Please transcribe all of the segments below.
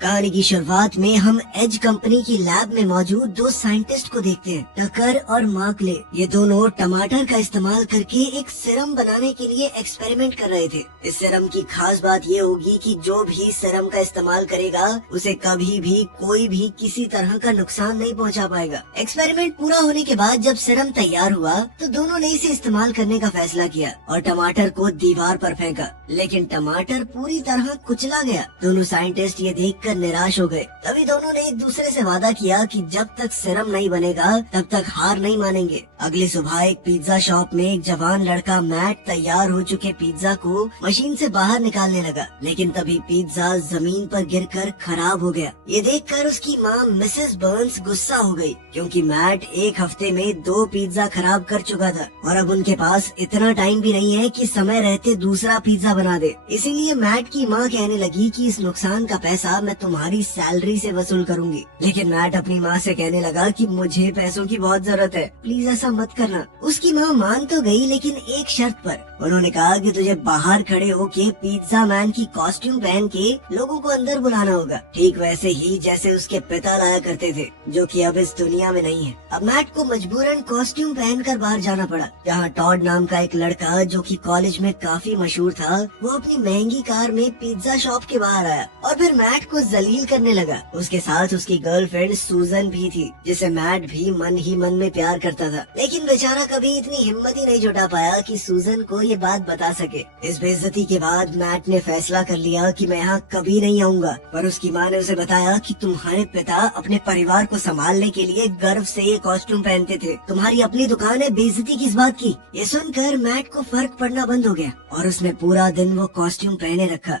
कहानी की शुरुआत में हम एज कंपनी की लैब में मौजूद दो साइंटिस्ट को देखते हैं, टकर और मार्कले। ये दोनों टमाटर का इस्तेमाल करके एक सिरम बनाने के लिए एक्सपेरिमेंट कर रहे थे। इस सिरम की खास बात ये होगी कि जो भी सिरम का इस्तेमाल करेगा उसे कभी भी कोई भी किसी तरह का नुकसान नहीं पहुंचा पाएगा। एक्सपेरिमेंट पूरा होने के बाद जब सिरम तैयार हुआ तो दोनों ने इसे इस्तेमाल करने का फैसला किया और टमाटर को दीवार पर फेंका, लेकिन टमाटर पूरी तरह कुचला गया। दोनों साइंटिस्ट ये देखकर निराश हो गए। तभी दोनों ने एक दूसरे से वादा किया कि जब तक सिरम नहीं बनेगा तब तक हार नहीं मानेंगे। अगली सुबह एक पिज्जा शॉप में एक जवान लड़का मैट तैयार हो चुके पिज्जा को मशीन से बाहर निकालने लगा, लेकिन तभी पिज्जा जमीन पर गिरकर खराब हो गया। ये देखकर उसकी माँ मिसेस बर्न्स गुस्सा हो गई, क्योंकि मैट एक हफ्ते में 2 पिज्जा खराब कर चुका था और अब उनके पास इतना टाइम भी नहीं है कि समय रहते दूसरा पिज्जा बना दे। इसीलिए मैट की माँ कहने लगी कि इस नुकसान का पैसा मैं तुम्हारी सैलरी से वसूल करूंगी। लेकिन मैट अपनी माँ से कहने लगा कि मुझे पैसों की बहुत जरूरत है, प्लीज ऐसा मत करना। उसकी माँ मान तो गई, लेकिन एक शर्त पर। उन्होंने कहा कि तुझे बाहर खड़े होके पिज्जा मैन की कॉस्ट्यूम पहन के लोगों को अंदर बुलाना होगा, ठीक वैसे ही जैसे उसके पिता लाया करते थे, जो कि अब इस दुनिया में नहीं है। अब मैट को मजबूरन कॉस्ट्यूम पहनकर बाहर जाना पड़ा, जहाँ टॉड नाम का एक लड़का जो कि कॉलेज में काफी मशहूर था, वो अपनी महंगी कार में पिज्जा शॉप के बाहर आया और फिर मैट को जलील करने लगा। उसके साथ उसकी गर्लफ्रेंड सूजन भी थी, जिसे मैट भी मन ही मन में प्यार करता था, लेकिन बेचारा कभी इतनी हिम्मत ही नहीं जुटा पाया कि सूजन को ये बात बता सके। इस बेइज्जती के बाद मैट ने फैसला कर लिया कि मैं यहाँ कभी नहीं आऊंगा, पर उसकी माँ ने उसे बताया कि तुम्हारे पिता अपने परिवार को संभालने के लिए गर्व से ये कॉस्ट्यूम पहनते थे, तुम्हारी अपनी दुकान है, बेइज्जती किस बात की। ये सुनकर मैट को फर्क पड़ना बंद हो गया और उसने पूरा दिन वो कॉस्ट्यूम पहने रखा।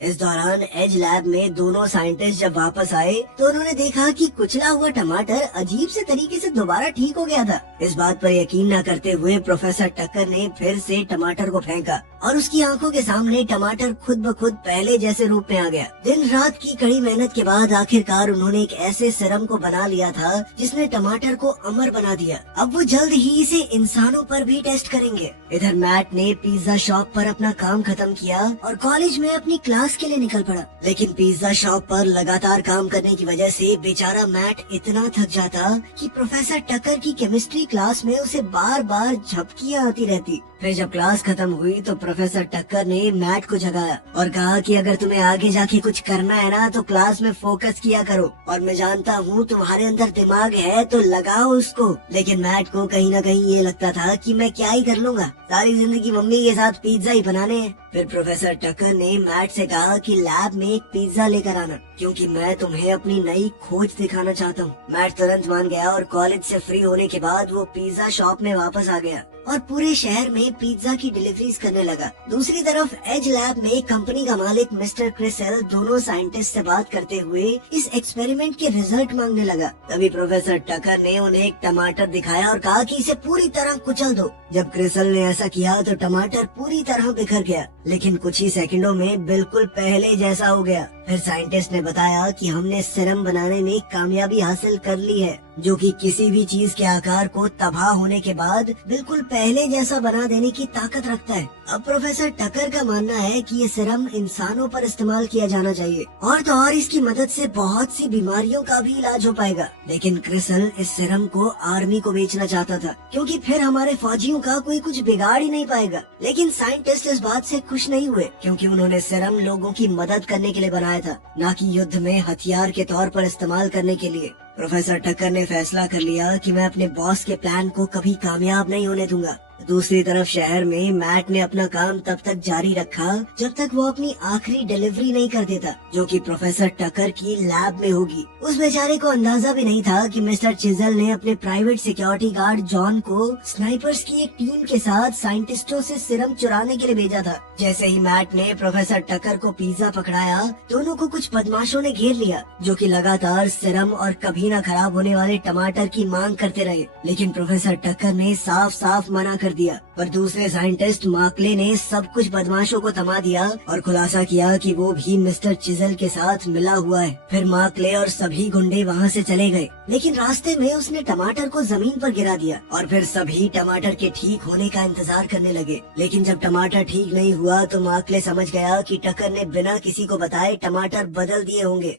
इस दौरान एज लैब में दोनों साइंटिस्ट जब वापस आए तो उन्होंने देखा कि कुचला हुआ टमाटर अजीब से तरीके से दोबारा ठीक हो गया था। इस बात पर यकीन न करते हुए प्रोफेसर टक्कर ने फिर से टमाटर को फेंका और उसकी आंखों के सामने टमाटर खुद ब खुद पहले जैसे रूप में आ गया। दिन रात की कड़ी मेहनत के बाद आखिरकार उन्होंने एक ऐसे सिरम को बना लिया था जिसने टमाटर को अमर बना दिया। अब वो जल्द ही इसे इंसानों पर भी टेस्ट करेंगे। इधर मैट ने पिज्जा शॉप पर अपना काम खत्म किया और कॉलेज में अपनी क्लास के लिए निकल पड़ा, लेकिन पिज्जा शॉप पर लगातार काम करने की वजह से बेचारा मैट इतना थक जाता कि प्रोफेसर टक्कर की केमिस्ट्री क्लास में उसे बार बार झपकियाँ आती रहती। फिर जब क्लास खत्म हुई तो प्रोफेसर टक्कर ने मैट को जगाया और कहा कि अगर तुम्हें आगे जाके कुछ करना है ना तो क्लास में फोकस किया करो, और मैं जानता हूँ तुम्हारे अंदर दिमाग है तो लगाओ उसको। लेकिन मैट को कहीं न कहीं ये लगता था कि मैं क्या ही कर लूंगा, सारी जिंदगी मम्मी के साथ पिज्जा ही बनाने हैं। फिर प्रोफेसर टक्कर ने मैट से कहा कि लैब में एक पिज्जा लेकर आना, क्योंकि मैं तुम्हें अपनी नई खोज दिखाना चाहता हूँ। मैट तुरंत मान गया और कॉलेज से फ्री होने के बाद वो पिज्जा शॉप में वापस आ गया और पूरे शहर में पिज्जा की डिलीवरीज करने लगा। दूसरी तरफ एज लैब में कंपनी का मालिक मिस्टर क्रिसेल दोनों साइंटिस्ट से बात करते हुए इस एक्सपेरिमेंट के रिजल्ट मांगने लगा। तभी प्रोफेसर टकर ने उन्हें एक टमाटर दिखाया और कहा कि इसे पूरी तरह कुचल दो। जब क्रिसेल ने ऐसा किया तो टमाटर पूरी तरह बिखर गया, लेकिन कुछ ही सेकंडों में बिल्कुल पहले जैसा हो गया। फिर साइंटिस्ट ने बताया कि हमने सिरम बनाने में कामयाबी हासिल कर ली है, जो कि किसी भी चीज के आकार को तबाह होने के बाद बिल्कुल पहले जैसा बना देने की ताकत रखता है। अब प्रोफेसर टकर का मानना है कि ये सिरम इंसानों पर इस्तेमाल किया जाना चाहिए और तो और इसकी मदद से बहुत सी बीमारियों का भी इलाज हो पाएगा। लेकिन क्रिसल इस सिरम को आर्मी को बेचना चाहता था, क्योंकि फिर हमारे फौजियों का कोई कुछ बिगाड़ ही नहीं पाएगा। लेकिन साइंटिस्ट इस बात से खुश नहीं हुए, क्योंकि उन्होंने सिरम लोगों की मदद करने के लिए बनाया था, न कि युद्ध में हथियार के तौर पर इस्तेमाल करने के लिए। प्रोफेसर टक्कर ने फैसला कर लिया कि मैं अपने बॉस के प्लान को कभी कामयाब नहीं होने दूंगा। दूसरी तरफ शहर में मैट ने अपना काम तब तक जारी रखा जब तक वो अपनी आखिरी डिलीवरी नहीं कर देता, जो कि प्रोफेसर टकर की लैब में होगी। उस बेचारे को अंदाजा भी नहीं था कि मिस्टर चिजल ने अपने प्राइवेट सिक्योरिटी गार्ड जॉन को स्नाइपर्स की एक टीम के साथ साइंटिस्टों से सिरम चुराने के लिए भेजा था। जैसे ही मैट ने प्रोफेसर टकर को पिज्जा पकड़ाया, दोनों को कुछ बदमाशों ने घेर लिया, जो कि लगातार सिरम और कभी न खराब होने वाले टमाटर की मांग करते रहे। लेकिन प्रोफेसर टकर ने साफ साफ मना कर दिया। पर दूसरे साइंटिस्ट मार्कले ने सब कुछ बदमाशों को थमा दिया और खुलासा किया कि वो भी मिस्टर चिजल के साथ मिला हुआ है। फिर मार्कले और सभी गुंडे वहाँ से चले गए, लेकिन रास्ते में उसने टमाटर को जमीन पर गिरा दिया और फिर सभी टमाटर के ठीक होने का इंतजार करने लगे। लेकिन जब टमाटर ठीक नहीं हुआ तो मार्कले समझ गया कि टकर ने बिना किसी को बताए टमाटर बदल दिए होंगे।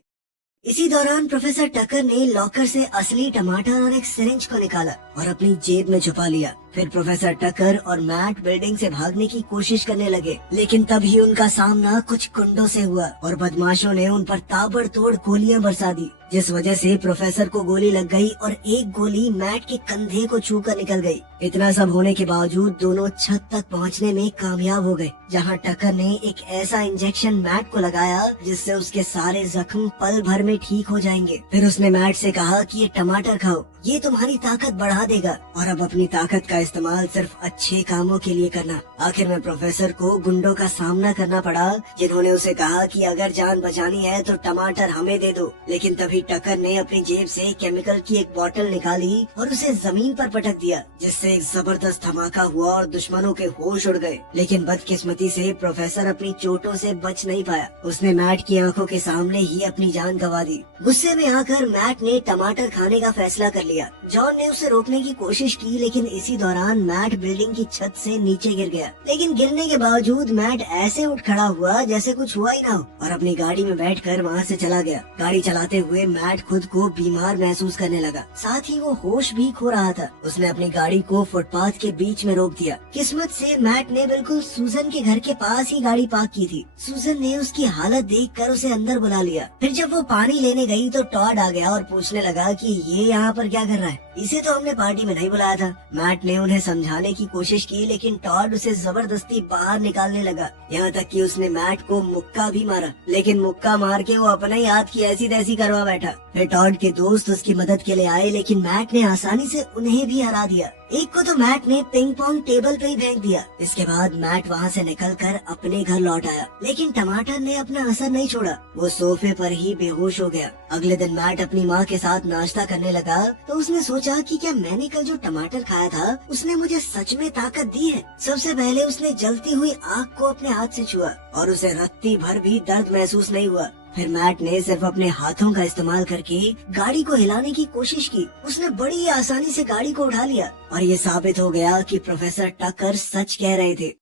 इसी दौरान प्रोफेसर टकर ने लॉकर से असली टमाटर और एक सिरिंज को निकाला और अपनी जेब में छुपा लिया। फिर प्रोफेसर टकर और मैट बिल्डिंग से भागने की कोशिश करने लगे, लेकिन तभी उनका सामना कुछ गुंडों से हुआ और बदमाशों ने उन पर ताबड़तोड़ गोलियां बरसा दी, जिस वजह से प्रोफेसर को गोली लग गई और एक गोली मैट के कंधे को छूकर निकल गई। इतना सब होने के बावजूद दोनों छत तक पहुंचने में कामयाब हो गए, जहां टकर ने एक ऐसा इंजेक्शन मैट को लगाया जिससे उसके सारे जख्म पल भर में ठीक हो जाएंगे। फिर उसने मैट से कहा कि ये टमाटर खाओ, ये तुम्हारी ताकत बढ़ा देगा और अब अपनी ताकत का इस्तेमाल सिर्फ अच्छे कामों के लिए करना। आखिर में प्रोफेसर को गुंडों का सामना करना पड़ा, जिन्होंने उसे कहा कि अगर जान बचानी है तो टमाटर हमें दे दो। लेकिन तभी टकर ने अपनी जेब से केमिकल की एक बोतल निकाली और उसे जमीन पर पटक दिया, जिससे एक जबरदस्त धमाका हुआ और दुश्मनों के होश उड़ गए। लेकिन बदकिस्मती से प्रोफेसर अपनी चोटों से बच नहीं पाया। उसने मैट की आंखों के सामने ही अपनी जान गंवा दी। गुस्से में आकर मैट ने टमाटर खाने का फैसला कर लिया। जॉन ने उसे रोकने की कोशिश की, लेकिन इसी दौरान मैट बिल्डिंग की छत से नीचे गिर गया। लेकिन गिरने के बावजूद मैट ऐसे उठ खड़ा हुआ जैसे कुछ हुआ ही ना हो और अपनी गाड़ी में बैठकर वहाँ से चला गया। गाड़ी चलाते हुए मैट खुद को बीमार महसूस करने लगा, साथ ही वो होश भी खो रहा था। उसने अपनी गाड़ी को फुटपाथ के बीच में रोक दिया। किस्मत से मैट ने बिल्कुल सूजन के घर के पास ही गाड़ी पार्क की थी। सूजन ने उसकी हालत देखकर उसे अंदर बुला लिया। फिर जब वो पानी लेने गई तो टॉड आ गया और पूछने लगा कि ये यहाँ पर क्या कर रहा है, इसे तो हमने पार्टी में नहीं बुलाया था। मैट ने उन्हें समझाने की कोशिश की, लेकिन टॉड उसे जबरदस्ती बाहर निकालने लगा। यहाँ तक कि उसने मैट को मुक्का भी मारा, लेकिन मुक्का मार के वो अपने ही हाथ की ऐसी तैसी करवा बैठा। फिर टॉड के दोस्त उसकी मदद के लिए आए, लेकिन मैट ने आसानी से उन्हें भी हरा दिया। एक को तो मैट ने पिंग पोंग टेबल पे ही फेंक दिया। इसके बाद मैट वहाँ से निकलकर अपने घर लौट आया, लेकिन टमाटर ने अपना असर नहीं छोड़ा। वो सोफे पर ही बेहोश हो गया। अगले दिन मैट अपनी माँ के साथ नाश्ता करने लगा तो उसने सोचा कि क्या मैंने कल जो टमाटर खाया था उसने मुझे सच में ताकत दी है। सबसे पहले उसने जलती हुई आग को अपने हाथ से छुआ और उसे रत्ती भर भी दर्द महसूस नहीं हुआ। फिर मैट ने सिर्फ अपने हाथों का इस्तेमाल करके गाड़ी को हिलाने की कोशिश की। उसने बड़ी आसानी से गाड़ी को उठा लिया और ये साबित हो गया कि प्रोफेसर टकर सच कह रहे थे।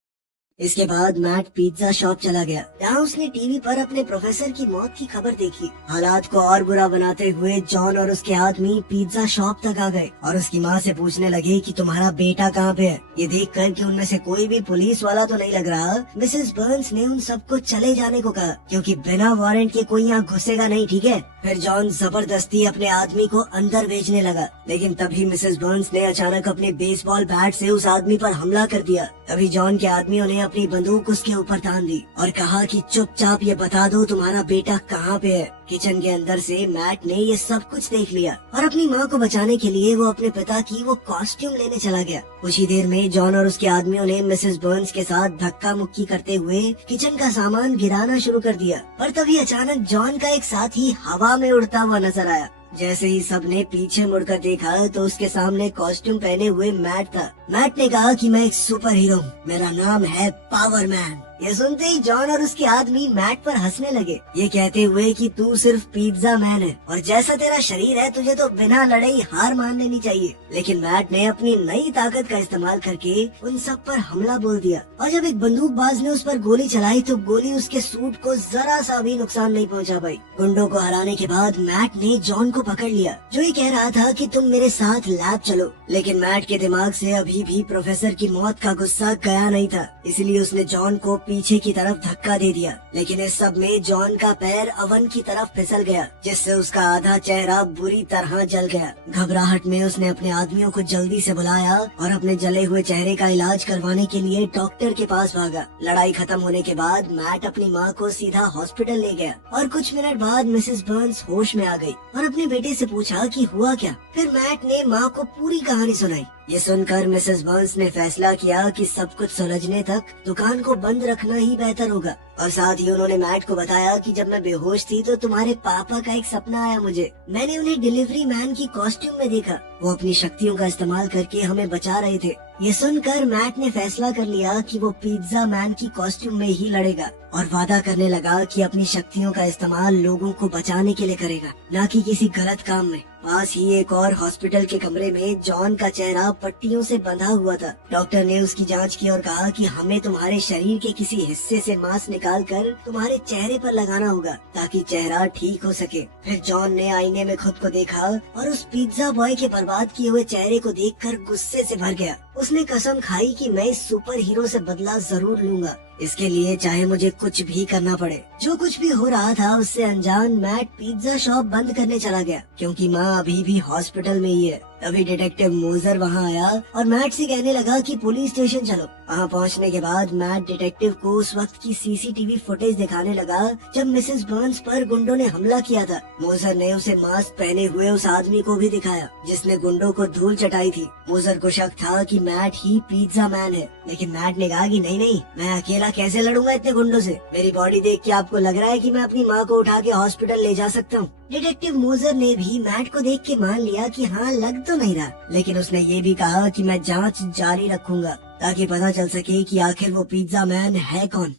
इसके बाद मैट पिज्जा शॉप चला गया, जहाँ उसने टीवी पर अपने प्रोफेसर की मौत की खबर देखी। हालात को और बुरा बनाते हुए जॉन और उसके आदमी पिज्जा शॉप तक आ गए और उसकी माँ से पूछने लगे कि तुम्हारा बेटा कहाँ पे है। ये देखकर कि उनमें से कोई भी पुलिस वाला तो नहीं लग रहा, मिसेस बर्न्स ने उन सबको चले जाने को कहा, क्योंकि बिना वारंट के कोई यहाँ घुसेगा नहीं, ठीक है। फिर जॉन जबरदस्ती अपने आदमी को अंदर भेजने लगा, लेकिन तभी मिसेस बर्न्स ने अचानक अपने बेसबॉल बैट से उस आदमी पर हमला कर दिया। तभी जॉन के आदमियों ने अपनी बंदूक उसके ऊपर तान दी और कहा कि चुपचाप ये बता दो तुम्हारा बेटा कहाँ पे है। किचन के अंदर से मैट ने ये सब कुछ देख लिया और अपनी माँ को बचाने के लिए वो अपने पिता की वो कॉस्ट्यूम लेने चला गया। कुछ ही देर में जॉन और उसके आदमियों ने मिसेस बर्न्स के साथ धक्का मुक्की करते हुए किचन का सामान गिराना शुरू कर दिया। पर तभी अचानक जॉन का एक साथी हवा में उड़ता हुआ नजर आया। जैसे ही सबने पीछे मुड़कर देखा तो उसके सामने कॉस्ट्यूम पहने हुए मैट था। मैट ने कहा कि मैं एक सुपर हीरो हूँ, मेरा नाम है पावर मैन। ये सुनते ही जॉन और उसके आदमी मैट पर हंसने लगे, ये कहते हुए कि तू सिर्फ पिज्जा मैन है और जैसा तेरा शरीर है तुझे तो बिना लड़े ही हार मान लेनी चाहिए। लेकिन मैट ने अपनी नई ताकत का इस्तेमाल करके उन सब पर हमला बोल दिया और जब एक बंदूकबाज ने उस पर गोली चलाई तो गोली उसके सूट को जरा सा भी नुकसान नहीं पहुंचा पाई। गुंडों को हराने के बाद मैट ने जॉन को पकड़ लिया, जो ये कह रहा था कि तुम मेरे साथ लैब चलो। लेकिन मैट के दिमाग से अभी भी प्रोफेसर की मौत का गुस्सा गया नहीं था, इसलिए उसने जॉन को पीछे की तरफ धक्का दे दिया। लेकिन इस सब में जॉन का पैर अवन की तरफ फिसल गया, जिससे उसका आधा चेहरा बुरी तरह जल गया। घबराहट में उसने अपने आदमियों को जल्दी से बुलाया और अपने जले हुए चेहरे का इलाज करवाने के लिए डॉक्टर के पास भागा। लड़ाई खत्म होने के बाद मैट अपनी माँ को सीधा हॉस्पिटल ले गया और कुछ मिनट बाद मिसेस बर्न्स होश में आ गई और अपने बेटे से पूछा कि हुआ क्या। फिर मैट ने माँ को पूरी कहानी सुनाई। ये सुनकर मिसेस बर्न्स ने फैसला किया कि सब कुछ सुलझने तक दुकान को बंद रखना ही बेहतर होगा और साथ ही उन्होंने मैट को बताया कि जब मैं बेहोश थी तो तुम्हारे पापा का एक सपना आया मुझे। मैंने उन्हें डिलीवरी मैन की कॉस्ट्यूम में देखा, वो अपनी शक्तियों का इस्तेमाल करके हमें बचा रहे थे। ये सुनकर मैट ने फैसला कर लिया कि वो पिज्जा मैन की कॉस्ट्यूम में ही लड़ेगा और वादा करने लगा कि अपनी शक्तियों का इस्तेमाल लोगों को बचाने के लिए करेगा, न कि किसी गलत काम में। पास ही एक और हॉस्पिटल के कमरे में जॉन का चेहरा पट्टियों से बंधा हुआ था। डॉक्टर ने उसकी जांच की और कहा कि हमें तुम्हारे शरीर के किसी हिस्से से मांस निकालकर तुम्हारे चेहरे पर लगाना होगा ताकि चेहरा ठीक हो सके। फिर जॉन ने आईने में खुद को देखा और उस पिज्जा बॉय के बर्बाद किए हुए चेहरे को देखकर गुस्से से भर गया। उसने कसम खाई कि मैं इस सुपर हीरो से बदला जरूर लूंगा, इसके लिए चाहे मुझे कुछ भी करना पड़े। जो कुछ भी हो रहा था उससे अनजान मैट पिज्जा शॉप बंद करने चला गया क्योंकि माँ अभी भी हॉस्पिटल में ही है। तभी डिटेक्टिव मोजर वहाँ आया और मैट से कहने लगा कि पुलिस स्टेशन चलो। वहाँ पहुँचने के बाद मैट डिटेक्टिव को उस वक्त की सीसीटीवी फुटेज दिखाने लगा जब मिसेस बर्न्स पर गुंडों ने हमला किया था। मोजर ने उसे मास्क पहने हुए उस आदमी को भी दिखाया जिसने गुंडों को धूल चटाई थी। मोजर को शक था कि मैट ही पिज्जा मैन है, लेकिन मैट ने कहा कि नहीं, मैं अकेला कैसे लड़ूंगा इतने गुंडों से। मेरी बॉडी देख के आपको लग रहा है कि मैं अपनी माँ को उठा के हॉस्पिटल ले जा सकता हूँ। डिटेक्टिव मोजर ने भी मैट को देख के मान लिया कि हाँ लग तो नहीं रहा, लेकिन उसने ये भी कहा कि मैं जांच जारी रखूंगा ताकि पता चल सके कि आखिर वो पिज्जा मैन है कौन।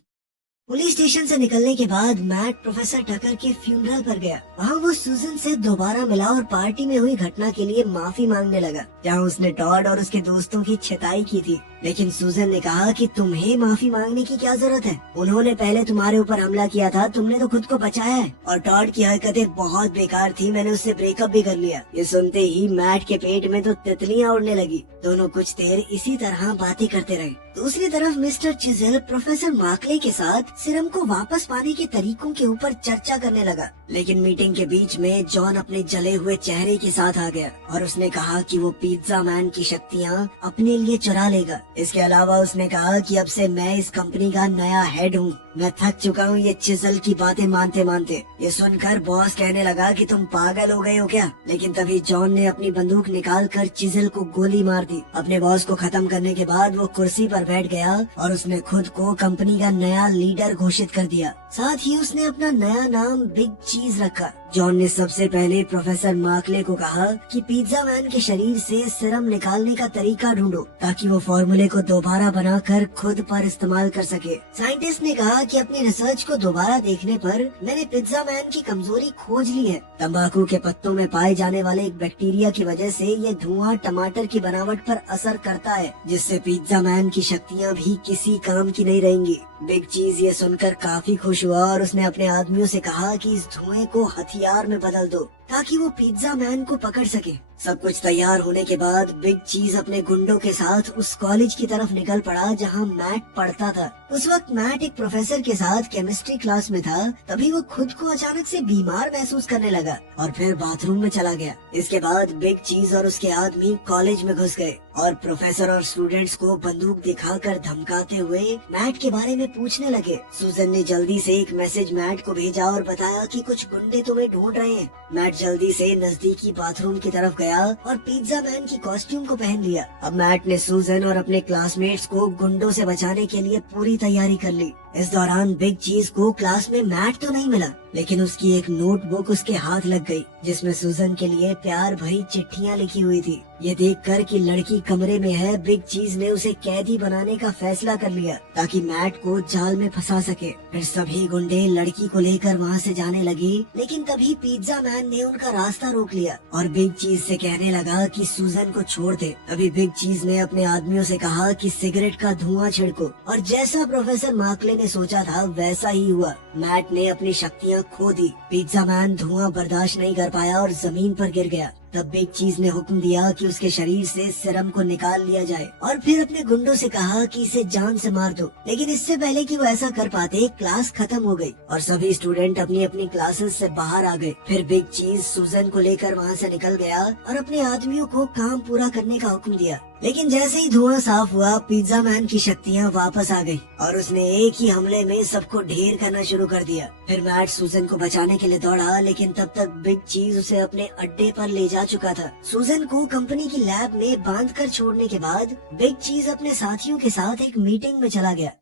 पुलिस स्टेशन से निकलने के बाद मैट प्रोफेसर टकर के फ्यूनरल पर गया। वहाँ वो सूजन से दोबारा मिला और पार्टी में हुई घटना के लिए माफी मांगने लगा जहाँ उसने टॉड और उसके दोस्तों की छताई की थी। लेकिन सूजन ने कहा कि तुम्हें माफी मांगने की क्या जरूरत है, उन्होंने पहले तुम्हारे ऊपर हमला किया था, तुमने तो खुद को बचाया है और टॉड की हरकतें बहुत बेकार थी, मैंने उससे ब्रेकअप भी कर लिया। ये सुनते ही मैट के पेट में तो तितलियां उड़ने लगी। दोनों कुछ देर इसी तरह बातें करते रहे। दूसरी तरफ मिस्टर चिज़ल प्रोफेसर मार्कले के साथ सीरम को वापस पाने के तरीकों के ऊपर चर्चा करने लगा। लेकिन मीटिंग के बीच में जॉन अपने जले हुए चेहरे के साथ आ गया और उसने कहा कि वो पिज्जा मैन की शक्तियाँ अपने लिए चुरा लेगा। इसके अलावा उसने कहा कि अब से मैं इस कंपनी का नया हेड हूँ। मैं थक चुका हूँ ये चिज़ल की बातें मानते मानते। ये सुनकर बॉस कहने लगा कि तुम पागल हो गए हो क्या, लेकिन तभी जॉन ने अपनी बंदूक निकालकर चिज़ल को गोली मार दी। अपने बॉस को खत्म करने के बाद वो कुर्सी पर बैठ गया और उसने खुद को कंपनी का नया लीडर घोषित कर दिया। साथ ही उसने अपना नया नाम बिग चीज रखा। जॉन ने सबसे पहले प्रोफेसर मार्कले को कहा कि पिज्जा मैन के शरीर से सीरम निकालने का तरीका ढूंढो ताकि वो फॉर्मूले को दोबारा बनाकर खुद पर इस्तेमाल कर सके। साइंटिस्ट ने कहा कि अपनी रिसर्च को दोबारा देखने पर मैंने पिज्जा मैन की कमजोरी खोज ली है। तंबाकू के पत्तों में पाए जाने वाले एक बैक्टीरिया की वजह से ये धुआं टमाटर की बनावट पर असर करता है, जिससे पिज्जा मैन की शक्तियाँ भी किसी काम की नहीं रहेंगी। बिग चीज ये सुनकर काफी खुश हुआ और उसने अपने आदमियों से कहा कि इस धुएं को हथियार में बदल दो ताकि वो पिज्जा मैन को पकड़ सके। सब कुछ तैयार होने के बाद बिग चीज अपने गुंडों के साथ उस कॉलेज की तरफ निकल पड़ा जहां मैट पढ़ता था। उस वक्त मैट एक प्रोफेसर के साथ केमिस्ट्री क्लास में था। तभी वो खुद को अचानक से बीमार महसूस करने लगा और फिर बाथरूम में चला गया। इसके बाद बिग चीज और उसके आदमी कॉलेज में घुस गए और प्रोफेसर और स्टूडेंट्स को बंदूक दिखाकर धमकाते हुए मैट के बारे में पूछने लगे। सूजन ने जल्दी से एक मैसेज मैट को भेजा और बताया कि कुछ गुंडे तुम्हें ढूंढ रहे हैं। मैट जल्दी से नजदीकी बाथरूम की तरफ गया और पिज्जा मैन की कॉस्ट्यूम को पहन लिया। अब मैट ने सूजन और अपने क्लासमेट्स को गुंडों से बचाने के लिए पूरी तैयारी कर ली। इस दौरान बिग चीज को क्लास में मैट तो नहीं मिला, लेकिन उसकी एक नोटबुक उसके हाथ लग गई जिसमें सूजन के लिए प्यार भरी चिट्ठियां लिखी हुई थी। ये देखकर कि लड़की कमरे में है, बिग चीज ने उसे कैदी बनाने का फैसला कर लिया ताकि मैट को जाल में फंसा सके। फिर सभी गुंडे लड़की को लेकर वहाँ से जाने लगे, लेकिन तभी पिज्जा मैन ने उनका रास्ता रोक लिया और बिग चीज से कहने लगा कि सूजन को छोड़ दे। तभी बिग चीज ने अपने आदमियों से कहा कि सिगरेट का धुआं छिड़को और जैसा प्रोफेसर मार्कले ने सोचा था वैसा ही हुआ। मैट ने अपनी शक्तियाँ खो दी। पिज्जा मैन धुआं बर्दाश्त नहीं कर पाया और जमीन पर गिर गया। तब बिग चीज ने हुक्म दिया कि उसके शरीर से सीरम को निकाल लिया जाए और फिर अपने गुंडों से कहा कि इसे जान से मार दो। लेकिन इससे पहले कि वो ऐसा कर पाते, क्लास खत्म हो गई और सभी स्टूडेंट अपनी अपनी क्लासेस से बाहर आ गए। फिर बिग चीज सूजन को लेकर वहाँ से निकल गया और अपने आदमियों को काम पूरा करने का हुक्म दिया। लेकिन जैसे ही धुआं साफ हुआ, पिज्जा मैन की शक्तियाँ वापस आ गई और उसने एक ही हमले में सबको ढेर करना शुरू कर दिया। फिर मैट सूजन को बचाने के लिए दौड़ा, लेकिन तब तक बिग चीज उसे अपने अड्डे पर ले जा चुका था। सूजन को कंपनी की लैब में बांधकर छोड़ने के बाद बिग चीज अपने साथियों के साथ एक मीटिंग में चला गया।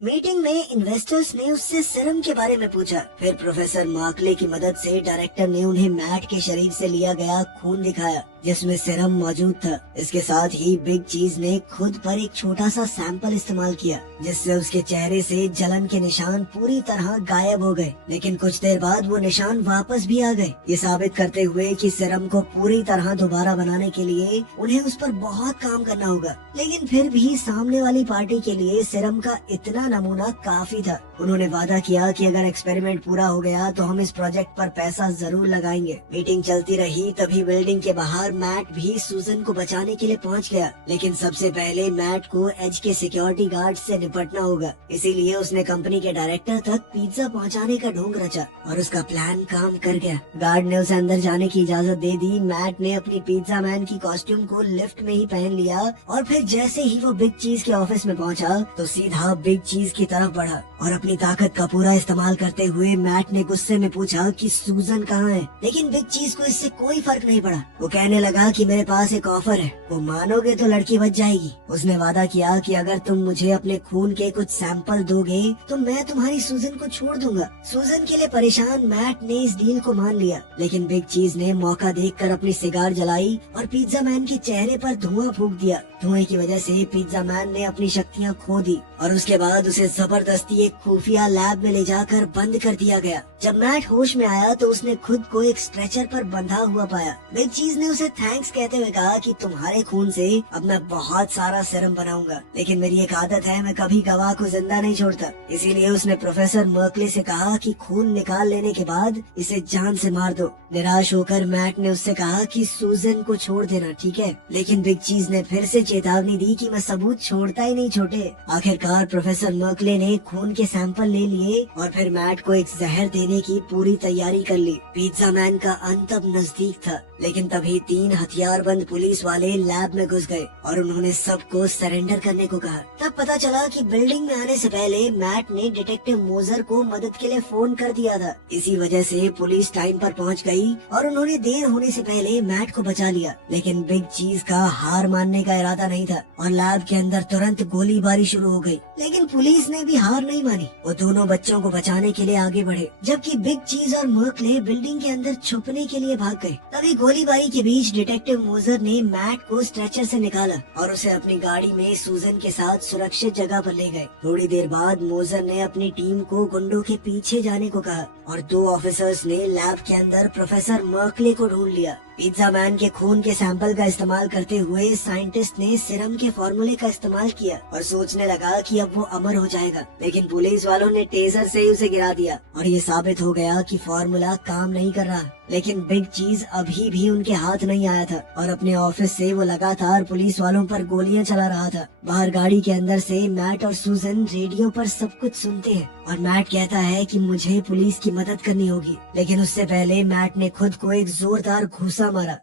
मीटिंग में इन्वेस्टर्स ने उससे सीरम के बारे में पूछा। फिर प्रोफेसर मार्कले की मदद से डायरेक्टर ने उन्हें मैट के शरीर से लिया गया खून दिखाया, जिसमें सीरम मौजूद था। इसके साथ ही बिग चीज ने खुद पर एक छोटा सा सैंपल इस्तेमाल किया, जिससे उसके चेहरे से जलन के निशान पूरी तरह गायब हो गए। लेकिन कुछ देर बाद वो निशान वापस भी आ गए, ये साबित करते हुए कि सीरम को पूरी तरह दोबारा बनाने के लिए उन्हें उस पर बहुत काम करना होगा। लेकिन फिर भी सामने वाली पार्टी के लिए सीरम का इतना नमूना काफी था। उन्होंने वादा किया कि अगर एक्सपेरिमेंट पूरा हो गया तो हम इस प्रोजेक्ट पर पैसा जरूर लगाएंगे। मीटिंग चलती रही, तभी बिल्डिंग के बाहर मैट भी सूजन को बचाने के लिए पहुंच गया। लेकिन सबसे पहले मैट को एज के सिक्योरिटी गार्ड से निपटना होगा, इसीलिए उसने कंपनी के डायरेक्टर तक पिज्जा पहुंचाने का ढोंग रचा और उसका प्लान काम कर गया। गार्ड ने उसे अंदर जाने की इजाजत दे दी। मैट ने अपनी पिज्जा मैन की कॉस्ट्यूम को लिफ्ट में ही पहन लिया और फिर जैसे ही वो बिग चीज के ऑफिस में पहुंचा तो सीधा बिग चीज की तरफ बढ़ा और अपनी ताकत का पूरा इस्तेमाल करते हुए मैट ने गुस्से में पूछा कि सूजन कहाँ है। लेकिन बिग चीज को इससे कोई फर्क नहीं पड़ा। वो कहने लगा कि मेरे पास एक ऑफर है, वो मानोगे तो लड़की बच जाएगी। उसने वादा किया कि अगर तुम मुझे अपने खून के कुछ सैंपल दोगे तो मैं तुम्हारी सूजन को छोड़ दूंगा। सूजन के लिए परेशान मैट ने इस डील को मान लिया। लेकिन बिग चीज ने मौका देखकर अपनी सिगार जलाई और पिज्जा मैन के चेहरे पर धुआं फूंक दिया। धुएं की वजह से पिज्जा मैन ने अपनी शक्तियाँ खो दी और उसके बाद उसे जबरदस्ती एक खुफिया लैब में ले जाकर बंद कर दिया गया। जब मैट होश में आया तो उसने खुद को एक स्ट्रेचर पर बंधा हुआ पाया। बिग चीज ने उसे थैंक्स कहते हुए कहा कि तुम्हारे खून से अब मैं बहुत सारा सीरम बनाऊंगा, लेकिन मेरी एक आदत है, मैं कभी गवाह को जिंदा नहीं छोड़ता। इसीलिए उसने प्रोफेसर मर्कले से कहा कि खून निकाल लेने के बाद इसे जान से मार दो। निराश होकर मैट ने उससे कहा कि सूजन को छोड़ देना, ठीक है? लेकिन बिग चीज ने फिर से चेतावनी दी कि मैं सबूत छोड़ता ही नहीं छोटे। आखिरकार प्रोफेसर मर्कले ने खून के सैंपल ले लिए और फिर मैट को एक जहर देने की पूरी तैयारी कर ली। पिज्जा मैन का अंत अब नजदीक था, लेकिन तभी 3 हथियारबंद पुलिस वाले लैब में घुस गए और उन्होंने सबको सरेंडर करने को कहा। तब पता चला कि बिल्डिंग में आने से पहले मैट ने डिटेक्टिव मोजर को मदद के लिए फोन कर दिया था। इसी वजह से पुलिस टाइम पर पहुंच गई और उन्होंने देर होने से पहले मैट को बचा लिया। लेकिन बिग चीज का हार मानने का इरादा नहीं था और लैब के अंदर तुरंत गोलीबारी शुरू हो गई। लेकिन पुलिस ने भी हार नहीं मानी, वो दोनों बच्चों को बचाने के लिए आगे बढ़े, जबकि बिग चीज और मर्कले बिल्डिंग के अंदर छुपने के लिए भाग गए। तभी गोलीबारी के बीच डिटेक्टिव मोजर ने मैट को स्ट्रेचर से निकाला और उसे अपनी गाड़ी में सूजन के साथ सुरक्षित जगह पर ले गए। थोड़ी देर बाद मोजर ने अपनी टीम को गुंडों के पीछे जाने को कहा और 2 ऑफिसर्स ने लैब के अंदर प्रोफेसर मर्कले को ढूंढ लिया। पिज्जा मैन के खून के सैंपल का इस्तेमाल करते हुए साइंटिस्ट ने सीरम के फॉर्मूले का इस्तेमाल किया और सोचने लगा कि अब वो अमर हो जाएगा। लेकिन पुलिस वालों ने टेजर से ही उसे गिरा दिया और ये साबित हो गया कि फॉर्मूला काम नहीं कर रहा। लेकिन बिग चीज अभी भी उनके हाथ नहीं आया था और अपने ऑफिस से वो लगातार पुलिस वालों पर गोलियां चला रहा था। बाहर गाड़ी के अंदर से मैट और सूजन रेडियो पर सब कुछ सुनते हैं और मैट कहता है कि मुझे पुलिस की मदद करनी होगी। लेकिन उससे पहले मैट ने खुद को एक जोरदार घूंसा मारा,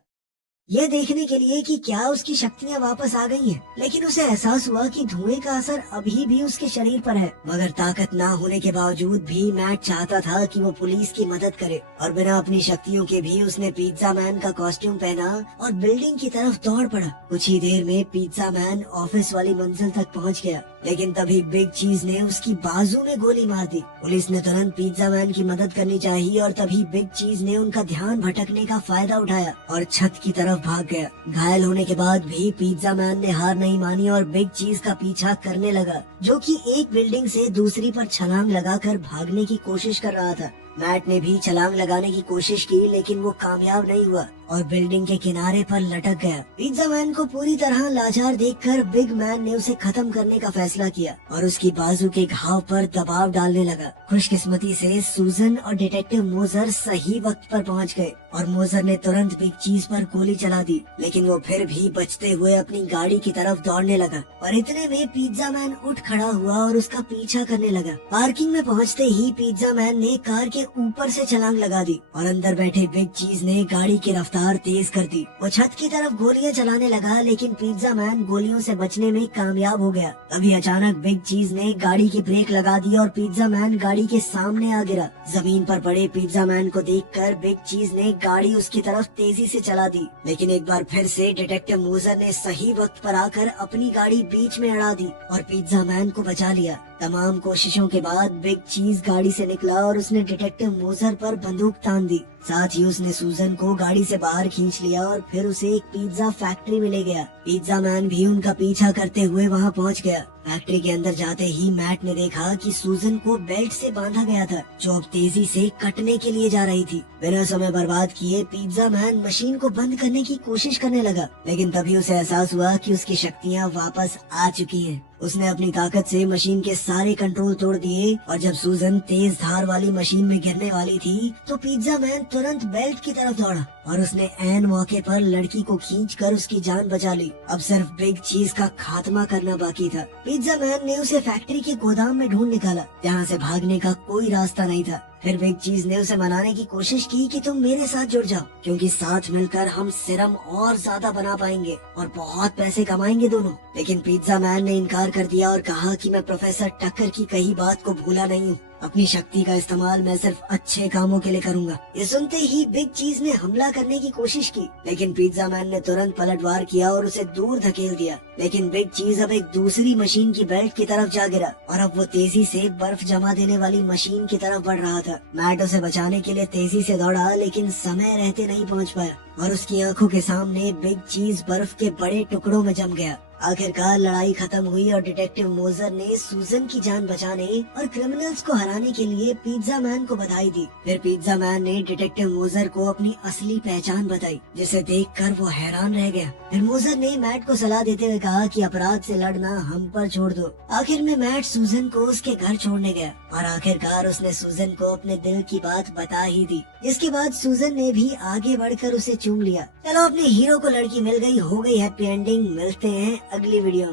यह देखने के लिए कि क्या उसकी शक्तियाँ वापस आ गई हैं। लेकिन उसे एहसास हुआ कि धुएं का असर अभी भी उसके शरीर पर है। मगर ताकत ना होने के बावजूद भी मैट चाहता था कि वो पुलिस की मदद करे और बिना अपनी शक्तियों के भी उसने पिज्जा मैन का कॉस्ट्यूम पहना और बिल्डिंग की तरफ दौड़ पड़ा। कुछ ही देर में पिज्जा मैन ऑफिस वाली मंजिल तक पहुँच गया। लेकिन तभी बिग चीज ने उसकी बाजू में गोली मार दी। पुलिस ने तुरंत पिज्जा मैन की मदद करनी चाहिए और तभी बिग चीज ने उनका ध्यान भटकने का फायदा उठाया और छत की तरफ भाग गया। घायल होने के बाद भी पिज्जा मैन ने हार नहीं मानी और बिग चीज का पीछा करने लगा, जो कि एक बिल्डिंग से दूसरी पर छलांग लगाकर भागने की कोशिश कर रहा था। मैट ने भी छलांग लगाने की कोशिश की, लेकिन वो कामयाब नहीं हुआ और बिल्डिंग के किनारे पर लटक गया। पिज्जा मैन को पूरी तरह लाचार देखकर बिग मैन ने उसे खत्म करने का फैसला किया और उसकी बाजू के घाव पर दबाव डालने लगा। खुशकिस्मती से सूजन और डिटेक्टिव मोजर सही वक्त पर पहुंच गए और मोजर ने तुरंत बिग चीज पर गोली चला दी। लेकिन वो फिर भी बचते हुए अपनी गाड़ी की तरफ दौड़ने लगा और इतने में पिज्जा मैन उठ खड़ा हुआ और उसका पीछा करने लगा। पार्किंग में पहुंचते ही पिज्जा मैन ने कार के ऊपर से छलांग लगा दी और अंदर बैठे बिग चीज ने गाड़ी की रफ्तार तेज कर दी। वो छत की तरफ गोलियां चलाने लगा, लेकिन पिज्जा मैन गोलियों से बचने में कामयाब हो गया। तभी अचानक बिग चीज ने गाड़ी की ब्रेक लगा दी और पिज्जा मैन गाड़ी के सामने आ गिरा। जमीन पर पड़े पिज्जा मैन को देखकर बिग चीज ने गाड़ी उसकी तरफ तेजी से चला दी। लेकिन एक बार फिर से डिटेक्टिव मोजर ने सही वक्त पर आकर अपनी गाड़ी बीच में अड़ा दी और पिज्जा मैन को बचा लिया। तमाम कोशिशों के बाद बिग चीज गाड़ी से निकला और उसने डिटेक्टिव मोजर पर बंदूक तान दी। साथ ही उसने सूजन को गाड़ी से बाहर खींच लिया और फिर उसे एक पिज्जा फैक्ट्री में ले गया। पिज्जा मैन भी उनका पीछा करते हुए वहाँ पहुँच गया। फैक्ट्री के अंदर जाते ही मैट ने देखा कि सूजन को बेल्ट से बांधा गया था, जो अब तेजी से कटने के लिए जा रही थी। बिना समय बर्बाद किए पिज्जा मैन मशीन को बंद करने की कोशिश करने लगा, लेकिन तभी उसे एहसास हुआ कि उसकी शक्तियाँ वापस आ चुकी हैं। उसने अपनी ताकत से मशीन के सारे कंट्रोल तोड़ दिए और जब सूजन तेज धार वाली मशीन में गिरने वाली थी तो पिज्जा मैन तुरंत बेल्ट की तरफ दौड़ा और उसने ऐन मौके पर लड़की को खींचकर उसकी जान बचा ली। अब सिर्फ बिग चीज का खात्मा करना बाकी था। पिज्जा मैन ने उसे फैक्ट्री के गोदाम में ढूंढ निकाला, जहाँ से भागने का कोई रास्ता नहीं था। फिर बिग चीज ने उसे मनाने की कोशिश की कि तुम मेरे साथ जुड़ जाओ, क्योंकि साथ मिलकर हम सीरम और ज्यादा बना पाएंगे और बहुत पैसे कमाएंगे दोनों। लेकिन पिज्जा मैन ने इनकार कर दिया और कहा कि मैं प्रोफेसर टक्कर की कही बात को भूला नहीं हूँ। अपनी शक्ति का इस्तेमाल मैं सिर्फ अच्छे कामों के लिए करूंगा। ये सुनते ही बिग चीज ने हमला करने की कोशिश की, लेकिन पिज्जा मैन ने तुरंत पलटवार किया और उसे दूर धकेल दिया। लेकिन बिग चीज अब एक दूसरी मशीन की बेल्ट की तरफ जा गिरा और अब वो तेजी से बर्फ जमा देने वाली मशीन की तरफ बढ़ रहा था। मैट उसे बचाने के लिए तेजी से दौड़ा, लेकिन समय रहते नहीं पहुंच पाया और उसकी आंखों के सामने बिग चीज बर्फ के बड़े टुकड़ों में जम गया। आखिरकार लड़ाई खत्म हुई और डिटेक्टिव मोजर ने सूजन की जान बचाने और क्रिमिनल्स को हराने के लिए पिज्जा मैन को बधाई दी। फिर पिज्जा मैन ने डिटेक्टिव मोजर को अपनी असली पहचान बताई, जिसे देखकर वो हैरान रह गया। फिर मोजर ने मैट को सलाह देते हुए कहा कि अपराध से लड़ना हम पर छोड़ दो। आखिर में मैट सूजन को उसके घर छोड़ने गया और आखिरकार उसने सूजन को अपने दिल की बात बता ही दी। इसके बाद सूजन ने भी आगे बढ़कर उसे चूम लिया। चलो, अपने हीरो को लड़की मिल गई, हो गई हैप्पी एंडिंग। मिलते हैं अगली वीडियो में।